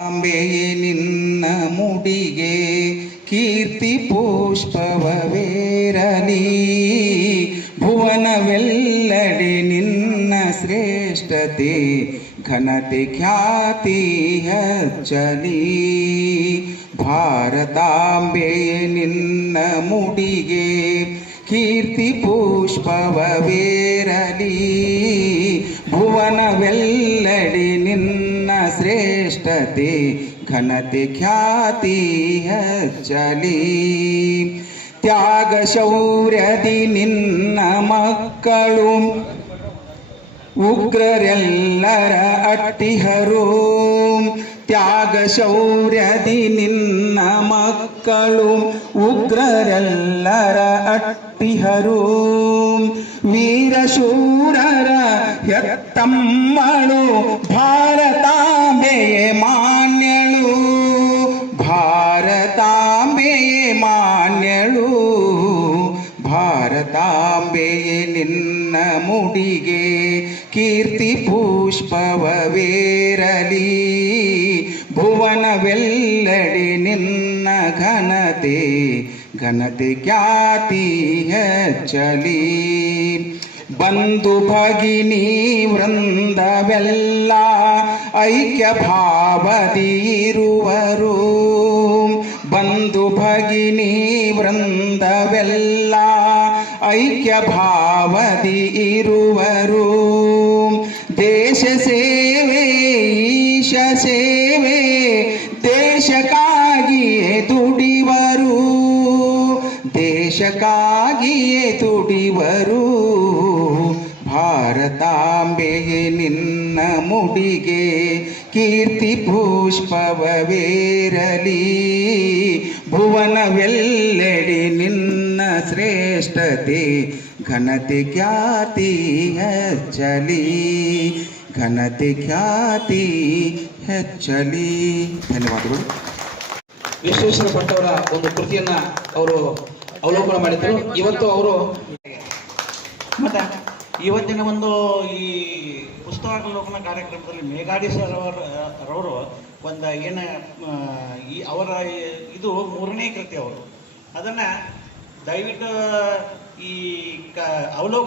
ಅಂಬೆಯೇ ನಿನ್ನ ಮುಡಿಗೆ ಕೀರ್ತಿ ಪುಷ್ಪವೇರಲಿ, ಭುವನವೆಲ್ಲಡೆ ನಿನ್ನ ಶ್ರೇಷ್ಠತೆ ಘನತೆ ಖ್ಯಾತಿ ಹೆಚ್ಚಲಿ. ಭಾರತಾಂಬೆಯೇ ನಿನ್ನ ಮುಡಿಗೆ ಕೀರ್ತಿ ಪುಷ್ಪವೇರಲಿ, ಭುವನವೆಲ್ಲಡೆ ನಿನ್ನ ಶ್ರೇಷ್ಠತೆ ಘನತೆ ಖ್ಯಾತಿ ಹೆಚ್ಚಲಿ. ತ್ಯಾಗ ಶೌರ್ಯದಿ ನಿನ್ನ ಮಕ್ಕಳು ಉಗ್ರರೆಲ್ಲರ ಅಟ್ಟಿಹರು, ತ್ಯಾಗ ಶೌರ್ಯದಿ ನಿನ್ನ ಮಕ್ಕಳು ಉಗ್ರರೆಲ್ಲರ ಅಟ್ಟಿಹರು. ವೀರಶೂರರ ಹೆತ್ತಮ್ಮಳು ಭಾರತಾಂಬೆಯೇ ಮಾನ್ಯಳು, ಭಾರತಾಂಬೆಯೇ ಮಾನ್ಯಳು. ಭಾರತಾಂಬೆಯೇ ನಿನ್ನ ಮುಡಿಗೆ ಕೀರ್ತಿ ಪುಷ್ಪವೇರಲಿ, ಭುವನವೆಲ್ಲಡೆ ನಿನ್ನ ಘನತೆ ಘನತೆ ಖ್ಯಾತಿ ಹೆಚ್ಚಲಿ. ಬಂಧು ಭಗಿನಿ ವೃಂದವೆಲ್ಲ ಐಕ್ಯ ಭಾವದಿ ಇರುವರು, ಬಂಧು ಭಗಿನಿ ವೃಂದವೆಲ್ಲ ಐಕ್ಯ ಭಾವದಿ ಇರುವರು. ದೇಶ ಸೇವೆ ಈಶ ಸೇವೆ ದೇಶಕ್ಕಾಗಿಯೇ ದುಡಿವರು, ದೇಶಕ್ಕಾಗಿಯೇ ದುಡಿವರು. ಭಾರತಾಂಬೆಯೇ ನಿನ್ನ ಮುಡಿಗೆ ಕೀರ್ತಿ ಪುಷ್ಪವೇರಲಿ, ಭುವನವೆಲ್ಲೆಡೆ ನಿನ್ನ ಶ್ರೇಷ್ಠತೆ ಘನತೆ ಖ್ಯಾತಿ ಹೆಚ್ಚಲಿ, ಘನತೆ ಖ್ಯಾತಿ ಹೆಚ್ಚಲಿ. ಧನ್ಯವಾದಗಳು. ವಿಶ್ವೇಶ್ವರ ಭಟ್ಟವರ ಒಂದು ಕೃತಿಯನ್ನ ಅವರು ಅವಲೋಕನ ಮಾಡಿದ್ರು. ಇವತ್ತು ಅವರು ಮತ್ತೆ ಇವತ್ತಿನ ಒಂದು ಈ ಪುಸ್ತಕಾವಲೋಕನ ಕಾರ್ಯಕ್ರಮದಲ್ಲಿ ಮೇಘಾಡಿ ಸರ್ ರವರು ಒಂದು ಏನು ಈ ಅವರ ಇದು 3ನೇ ಕೃತಿ ಅವರು, ಅದನ್ನ ದಯವಿಟ್ಟು ಈ ಅವಲೋಕನ